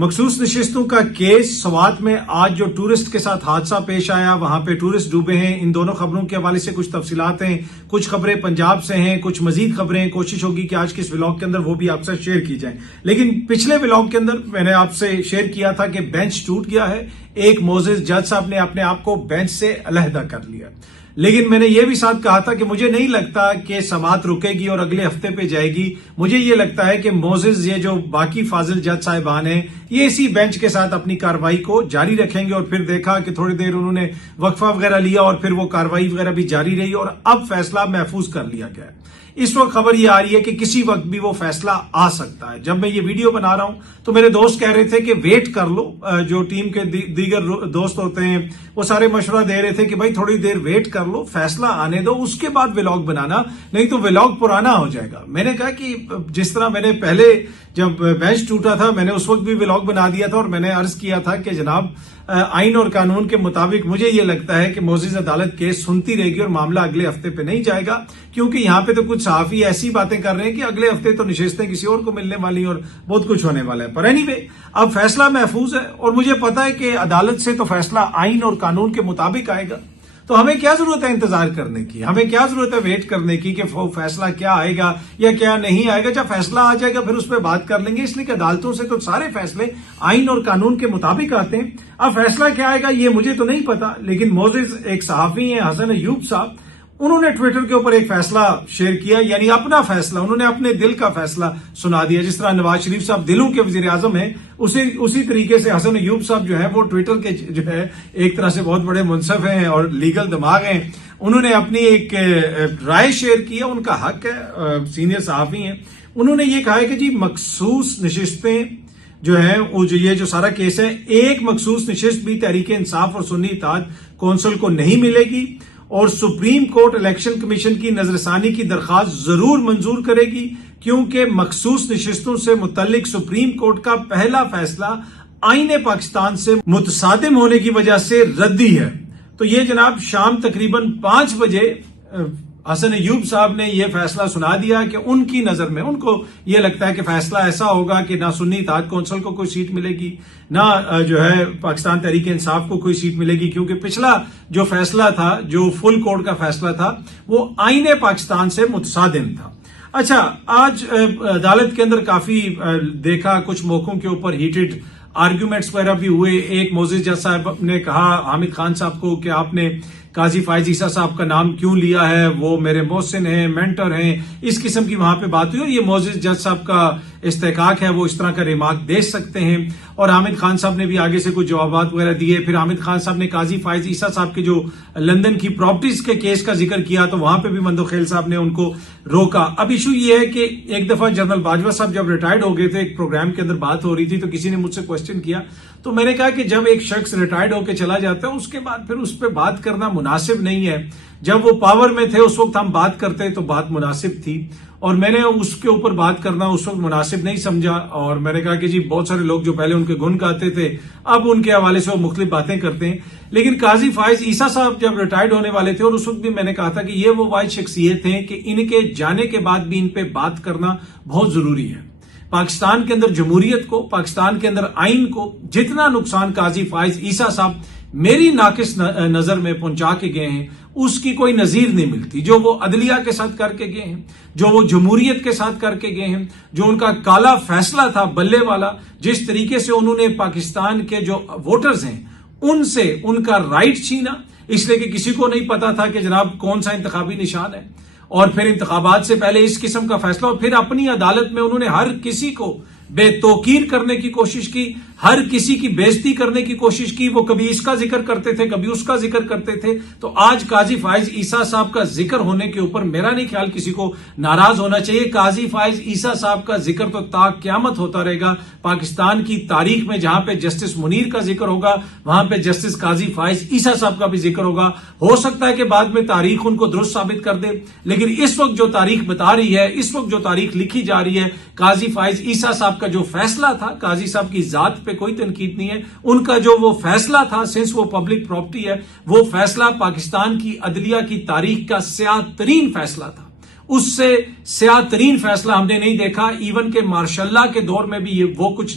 مخصوص نشستوں کا کیس سوات میں آج جو ٹورسٹ کے ساتھ حادثہ پیش آیا، وہاں پہ ٹورسٹ ڈوبے ہیں، ان دونوں خبروں کے حوالے سے کچھ تفصیلات ہیں، کچھ خبریں پنجاب سے ہیں، کچھ مزید خبریں، کوشش ہوگی کہ آج کے اس ولاگ کے اندر وہ بھی آپ سے شیئر کی جائیں۔ لیکن پچھلے ولاگ کے اندر میں نے آپ سے شیئر کیا تھا کہ بینچ ٹوٹ گیا ہے، ایک معزز جج صاحب نے اپنے آپ کو بینچ سے علیحدہ کر لیا، لیکن میں نے یہ بھی ساتھ کہا تھا کہ مجھے نہیں لگتا کہ سماعت رکے گی اور اگلے ہفتے پہ جائے گی۔ مجھے یہ لگتا ہے کہ معزز یہ جو باقی فاضل جج صاحبان ہیں یہ اسی بینچ کے ساتھ اپنی کارروائی کو جاری رکھیں گے، اور پھر دیکھا کہ تھوڑی دیر انہوں نے وقفہ وغیرہ لیا اور پھر وہ کارروائی وغیرہ بھی جاری رہی اور اب فیصلہ محفوظ کر لیا گیا۔ اس وقت خبر یہ آ رہی ہے کہ کسی وقت بھی وہ فیصلہ آ سکتا ہے۔ جب میں یہ ویڈیو بنا رہا ہوں تو میرے دوست کہہ رہے تھے کہ ویٹ کر لو، جو ٹیم کے دیگر دوست ہوتے ہیں وہ سارے مشورہ دے رہے تھے کہ بھائی تھوڑی دیر ویٹ کر لو، فیصلہ آنے دو، اس کے بعد ولاگ بنانا، نہیں تو ولاگ پرانا ہو جائے گا۔ میں نے کہا کہ جس طرح میں نے پہلے جب بینچ ٹوٹا تھا میں نے اس وقت بھی ولاگ بنا دیا تھا اور میں نے عرض کیا تھا کہ جناب آئین اور قانون کے مطابق مجھے یہ لگتا ہے کہ معزز عدالت کیس سنتی رہے گی اور معاملہ اگلے ہفتے پہ نہیں جائے گا، کیونکہ یہاں پہ تو کچھ صحافی ایسی باتیں کر رہے ہیں کہ اگلے ہفتے تو نشستیں کسی اور کو ملنے والی اور بہت کچھ ہونے والا ہے۔ پر اینی وے اب فیصلہ محفوظ ہے اور مجھے پتا ہے کہ عدالت سے تو فیصلہ آئین اور قانون کے مطابق آئے گا، تو ہمیں کیا ضرورت ہے انتظار کرنے کی، ہمیں کیا ضرورت ہے ویٹ کرنے کی کہ فیصلہ کیا آئے گا یا کیا نہیں آئے گا۔ جب فیصلہ آ جائے گا پھر اس پہ بات کر لیں گے، اس لیے کہ عدالتوں سے تو سارے فیصلے آئین اور قانون کے مطابق آتے ہیں۔ اب فیصلہ کیا آئے گا یہ مجھے تو نہیں پتا، لیکن معزز ایک صحافی ہیں حسن ایوب صاحب، انہوں نے ٹویٹر کے اوپر ایک فیصلہ شیئر کیا، یعنی اپنا فیصلہ، انہوں نے اپنے دل کا فیصلہ سنا دیا۔ جس طرح نواز شریف صاحب دلوں کے وزیر اعظم ہیں، اسی طریقے سے حسن ایوب صاحب جو ہے وہ ٹویٹر کے جو ہے ایک طرح سے بہت بڑے منصف ہیں اور لیگل دماغ ہیں۔ انہوں نے اپنی ایک رائے شیئر کی، ان کا حق ہے، سینئر صحافی ہیں۔ انہوں نے یہ کہا ہے کہ جی مخصوص نشستیں جو ہیں یہ جو سارا کیس ہے، ایک مخصوص نشست بھی تحریک انصاف اور سنی اتحاد کونسل کو نہیں ملے گی اور سپریم کورٹ الیکشن کمیشن کی نظر ثانی کی درخواست ضرور منظور کرے گی، کیونکہ مخصوص نشستوں سے متعلق سپریم کورٹ کا پہلا فیصلہ آئین پاکستان سے متصادم ہونے کی وجہ سے ردی ہے۔ تو یہ جناب شام تقریباً 5 بجے حسن ایوب صاحب نے یہ فیصلہ سنا دیا کہ ان کی نظر میں ان کو یہ لگتا ہے کہ فیصلہ ایسا ہوگا کہ نہ سنی اتحاد کونسل کو کوئی سیٹ ملے گی، نہ جو ہے پاکستان تحریک انصاف کو کوئی سیٹ ملے گی، کیونکہ پچھلا جو فیصلہ تھا، جو فل کورٹ کا فیصلہ تھا، وہ آئین پاکستان سے متصادم تھا۔ اچھا، آج عدالت کے اندر کافی دیکھا کچھ موقعوں کے اوپر ہیٹڈ آرگیومنٹس وغیرہ بھی ہوئے۔ ایک معزز جج صاحب نے کہا حامد خان صاحب کو کہ آپ نے قاضی فائز عیسیٰ صاحب کا نام کیوں لیا ہے، وہ میرے محسن ہیں، مینٹر ہیں، اس قسم کی وہاں پہ بات ہوئی، اور یہ معزز جج صاحب کا استحقاق ہے، وہ اس طرح کا ریمارک دے سکتے ہیں۔ اور حامد خان صاحب نے بھی آگے سے کچھ جوابات وغیرہ دیے۔ پھر حامد خان صاحب نے قاضی فائز عیسیٰ صاحب کے جو لندن کی پراپرٹیز کے کیس کا ذکر کیا تو وہاں پہ بھی مندوخیل صاحب نے ان کو روکا۔ اب ایشو یہ ہے کہ ایک دفعہ جنرل باجوہ صاحب جب ریٹائرڈ ہو گئے تھے، ایک پروگرام کے اندر بات ہو رہی تھی تو کسی نے مجھ سے کوسچن کیا، تو میں نے کہا کہ جب ایک شخص ریٹائرڈ ہو کے چلا جاتا ہے اس کے بعد پھر اس پہ بات کرنا مناسب نہیں ہے۔ جب وہ پاور میں تھے اس وقت ہم بات کرتے تو بات مناسب تھی، اور میں نے اس کے اوپر بات کرنا اس وقت مناسب نہیں سمجھا، اور میں نے کہا کہ جی بہت سارے لوگ جو پہلے ان کے گن گاتے تھے اب ان کے حوالے سے وہ مختلف باتیں کرتے ہیں۔ لیکن قاضی فائز عیسیٰ صاحب جب ریٹائرڈ ہونے والے تھے، اور اس وقت بھی میں نے کہا تھا کہ یہ وہ واحد شخصیت ہیں کہ ان کے جانے کے بعد بھی ان پہ بات کرنا بہت ضروری ہے۔ پاکستان کے اندر جمہوریت کو، پاکستان کے اندر آئین کو جتنا نقصان قاضی فائز عیسیٰ صاحب میری ناقص نظر میں پہنچا کے گئے ہیں اس کی کوئی نظیر نہیں ملتی۔ جو وہ عدلیہ کے ساتھ کر کے گئے ہیں، جو وہ جمہوریت کے ساتھ کر کے گئے ہیں، جو ان کا کالا فیصلہ تھا بلے والا، جس طریقے سے انہوں نے پاکستان کے جو ووٹرز ہیں ان سے ان کا رائٹ چھینا، اس لیے کہ کسی کو نہیں پتا تھا کہ جناب کون سا انتخابی نشان ہے، اور پھر انتخابات سے پہلے اس قسم کا فیصلہ، اور پھر اپنی عدالت میں انہوں نے ہر کسی کو بے توقیر کرنے کی کوشش کی، ہر کسی کی بےزتی کرنے کی کوشش کی۔ وہ کبھی اس کا ذکر کرتے تھے، کبھی اس کا ذکر کرتے تھے۔ تو آج قاضی فائز عیسیٰ صاحب کا ذکر ہونے کے اوپر میرا نہیں خیال کسی کو ناراض ہونا چاہیے۔ قاضی فائز عیسیٰ صاحب کا ذکر تو تا قیامت ہوتا رہے گا۔ پاکستان کی تاریخ میں جہاں پہ جسٹس منیر کا ذکر ہوگا وہاں پہ جسٹس قاضی فائز عیسیٰ صاحب کا بھی ذکر ہوگا۔ ہو سکتا ہے کہ بعد میں تاریخ ان کو درست ثابت کر دے، لیکن اس وقت جو تاریخ بتا رہی ہے، اس وقت جو تاریخ لکھی جا رہی ہے، قاضی فائز عیسیٰ صاحب کا جو فیصلہ تھا، قاضی صاحب کی ذات پہ کوئی تنقید نہیں ہے، ان کا جو وہ فیصلہ تھا، سنس وہ پبلک پراپرٹی ہے، وہ فیصلہ پاکستان کی عدلیہ کی تاریخ کا سیاہ ترین فیصلہ تھا۔ اس سے سیاہ ترین فیصلہ ہم نے نہیں دیکھا، ایون کہ مارشاء اللہ کے دور میں بھی یہ وہ کچھ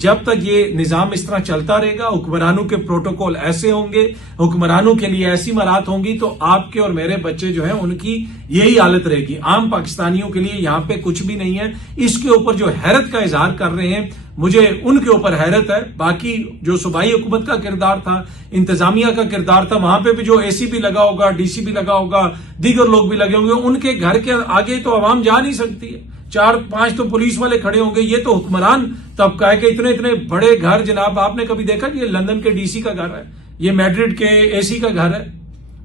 جب تک یہ نظام اس طرح چلتا رہے گا، حکمرانوں کے پروٹوکول ایسے ہوں گے، حکمرانوں کے لیے ایسی مرات ہوں گی، تو آپ کے اور میرے بچے جو ہیں ان کی یہی حالت رہے گی۔ عام پاکستانیوں کے لیے یہاں پہ کچھ بھی نہیں ہے۔ اس کے اوپر جو حیرت کا اظہار کر رہے ہیں، مجھے ان کے اوپر حیرت ہے۔ باقی جو صوبائی حکومت کا کردار تھا، انتظامیہ کا کردار تھا، وہاں پہ بھی جو اے سی بھی لگا ہوگا، ڈی سی بھی لگا ہوگا، دیگر لوگ بھی لگے ہوں گے، ان کے گھر کے آگے تو عوام جا نہیں سکتی ہے۔ 4-5 تو پولیس والے کھڑے ہوں گے۔ یہ تو حکمران طبقہ ہے کہ اتنے بڑے گھر، جناب آپ نے کبھی دیکھا کہ یہ لندن کے ڈی سی کا گھر ہے، یہ میڈرڈ کے اے سی کا گھر ہے؟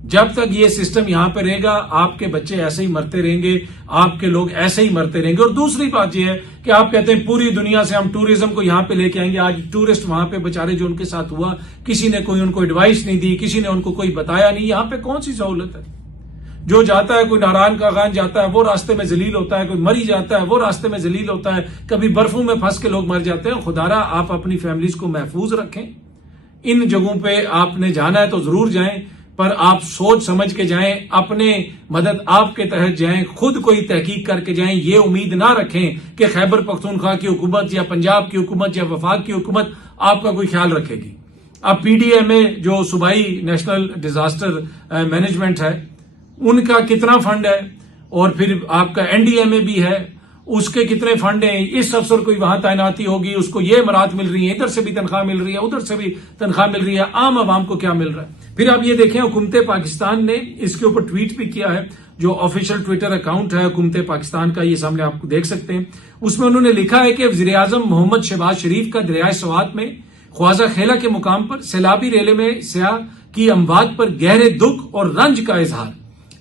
جب تک یہ سسٹم یہاں پہ رہے گا، آپ کے بچے ایسے ہی مرتے رہیں گے، آپ کے لوگ ایسے ہی مرتے رہیں گے۔ اور دوسری بات یہ ہے کہ آپ کہتے ہیں پوری دنیا سے ہم ٹوریزم کو یہاں پہ لے کے آئیں گے۔ آج ٹورسٹ وہاں پہ بےچارے جو ان کے ساتھ ہوا، کسی نے کوئی ان کو ایڈوائس نہیں دی، کسی نے ان کو کوئی بتایا نہیں۔ یہاں پہ کون سی سہولت ہے؟ جو جاتا ہے، کوئی نارائن کا خان جاتا ہے، وہ راستے میں ذلیل ہوتا ہے، کوئی مری جاتا ہے، وہ راستے میں ذلیل ہوتا ہے، کبھی برفوں میں پھنس کے لوگ مر جاتے ہیں۔ خدارا آپ اپنی فیملیز کو محفوظ رکھیں۔ ان جگہوں پہ آپ نے جانا ہے تو ضرور جائیں، پر آپ سوچ سمجھ کے جائیں، اپنے مدد آپ کے تحت جائیں، خود کوئی تحقیق کر کے جائیں۔ یہ امید نہ رکھیں کہ خیبر پختونخوا کی حکومت یا پنجاب کی حکومت یا وفاق کی حکومت آپ کا کوئی خیال رکھے گی۔ اب پی ڈی ایم اے جو صوبائی نیشنل ڈیزاسٹر مینجمنٹ ہے، ان کا کتنا فنڈ ہے، اور پھر آپ کا این ڈی ایم اے بھی ہے، اس کے کتنے فنڈ ہیں؟ اس افسر کو وہاں تعیناتی ہوگی، اس کو یہ مراد مل رہی ہیں، ادھر سے بھی تنخواہ مل رہی ہے، ادھر سے بھی تنخواہ مل رہی ہے، عام عوام کو کیا مل رہا ہے؟ پھر آپ یہ دیکھیں، حکومت پاکستان نے اس کے اوپر ٹویٹ بھی کیا ہے، جو آفیشیل ٹویٹر اکاؤنٹ ہے حکومت پاکستان کا، یہ سامنے آپ کو دیکھ سکتے ہیں۔ اس میں انہوں نے لکھا ہے کہ وزیر اعظم محمد شہباز شریف کا دریائے سوات میں خواجہ خیلہ کے مقام پر سیلابی ریلے میں سیاح کی اموات پر گہرے دکھ اور رنج کا اظہار،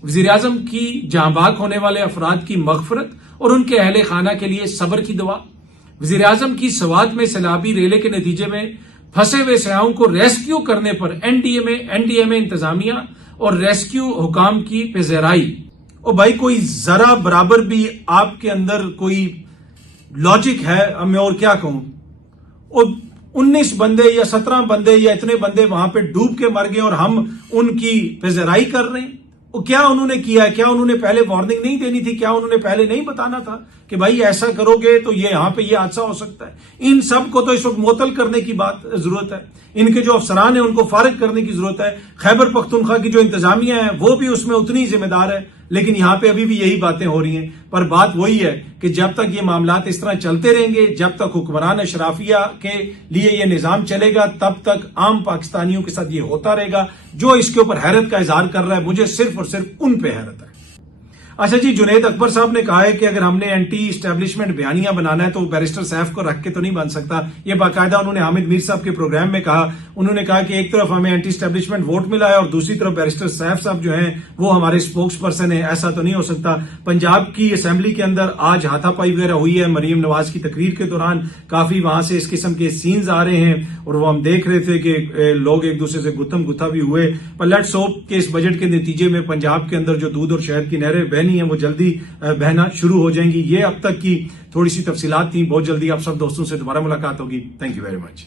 وزیر اعظم کی جاں بحق ہونے والے افراد کی مغفرت اور ان کے اہل خانہ کے لیے صبر کی دعا۔ وزیر اعظم کی سوات میں سیلابی ریلے کے نتیجے میں پھنسے ہوئے سیاحوں کو ریسکیو کرنے پر این ڈی ایم اے انتظامیہ اور ریسکیو حکام کی پذیرائی۔ اور بھائی کوئی ذرا برابر بھی آپ کے اندر کوئی لاجک ہے؟ میں اور کیا کہوں؟ اور 19 بندے یا 17 بندے یا اتنے بندے وہاں پہ ڈوب کے مر گئے اور ہم ان کی پذیرائی کر رہے ہیں۔ کیا انہوں نے کیا؟ کیا انہوں نے پہلے وارننگ نہیں دینی تھی؟ کیا انہوں نے پہلے نہیں بتانا تھا کہ بھائی ایسا کرو گے تو یہ یہاں پہ یہ حادثہ ہو سکتا ہے؟ ان سب کو تو اس وقت معطل کرنے کی ضرورت ہے۔ ان کے جو افسران ہیں ان کو فارغ کرنے کی ضرورت ہے۔ خیبر پختونخوا کی جو انتظامیہ ہے وہ بھی اس میں اتنی ذمہ دار ہے، لیکن یہاں پہ ابھی بھی یہی باتیں ہو رہی ہیں۔ پر بات وہی ہے کہ جب تک یہ معاملات اس طرح چلتے رہیں گے، جب تک حکمران اشرافیہ کے لیے یہ نظام چلے گا، تب تک عام پاکستانیوں کے ساتھ یہ ہوتا رہے گا۔ جو اس کے اوپر حیرت کا اظہار کر رہا ہے، مجھے صرف اور صرف ان پہ حیرت ہے۔ اچھا جی، جنید اکبر صاحب نے کہا ہے کہ اگر ہم نے اینٹی اسٹیبلشمنٹ بیانیہ بنانا ہے تو بیرسٹر سیف کو رکھ کے تو نہیں بن سکتا۔ یہ باقاعدہ انہوں نے حامد میر صاحب کے پروگرام میں کہا۔ انہوں نے کہا کہ ایک طرف ہمیں اینٹی اسٹیبلشمنٹ ووٹ ملا ہے اور دوسری طرف بیرسٹر سیف صاحب جو ہیں وہ ہمارے اسپوکس پرسن ہیں، ایسا تو نہیں ہو سکتا۔ پنجاب کی اسمبلی کے اندر آج ہاتھا پائی وغیرہ ہوئی ہے مریم نواز کی تقریر کے دوران، کافی وہاں سے اس قسم کے سینز آ رہے ہیں اور وہ ہم دیکھ رہے تھے کہ لوگ ایک دوسرے سے گتم گتھا بھی ہوئے۔ پر لیٹس ہوپ کہ اس بجٹ کے نتیجے میں پنجاب کے اندر جو دودھ اور شہد کی نہریں بہنی ہیں وہ جلدی بہنا شروع ہو جائیں گی۔ یہ اب تک کی تھوڑی سی تفصیلات تھیں، بہت جلدی آپ سب دوستوں سے دوبارہ ملاقات ہوگی۔ Thank you very much.